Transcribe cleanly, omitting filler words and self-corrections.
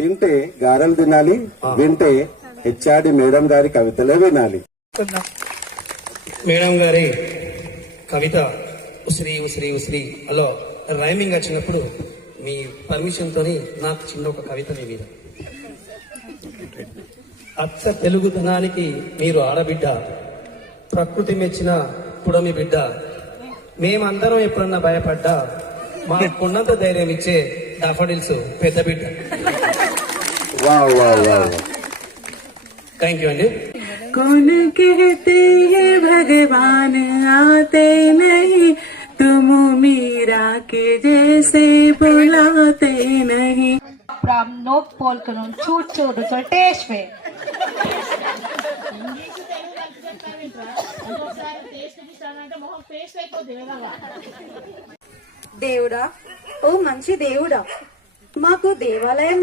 తింటే గారెలు తినాలి, వింటే హెచ్ఆర్డి మేడం గారి కవితలే వినాలి. మేడం గారి కవిత ఉసిరి ఉసిరి ఉసిరి అలో రైమింగ్ వచ్చినప్పుడు మీ పర్మిషన్ తోని నాకు చిన్న ఒక కవిత మీ మీద. అచ్చ తెలుగుతనానికి మీరు ఆడబిడ్డ, ప్రకృతి మెచ్చిన పుడమి బిడ్డ, మేమందరం ఎప్పుడన్నా భయపడ్డా మా కొండంత ధైర్యం ఇచ్చే డాఫడిల్స్ పెద్ద బిడ్డ. థ్యాంక్ యూ అండి. कौन कहते हैं भगवान आते नहीं, तुम मीरा के जैसे बुलाते नहीं. नोक पोलकను చూడు టేస్ట్ దేవుడా, ఓ మంచి దేవుడా, మాకు దేవాలయం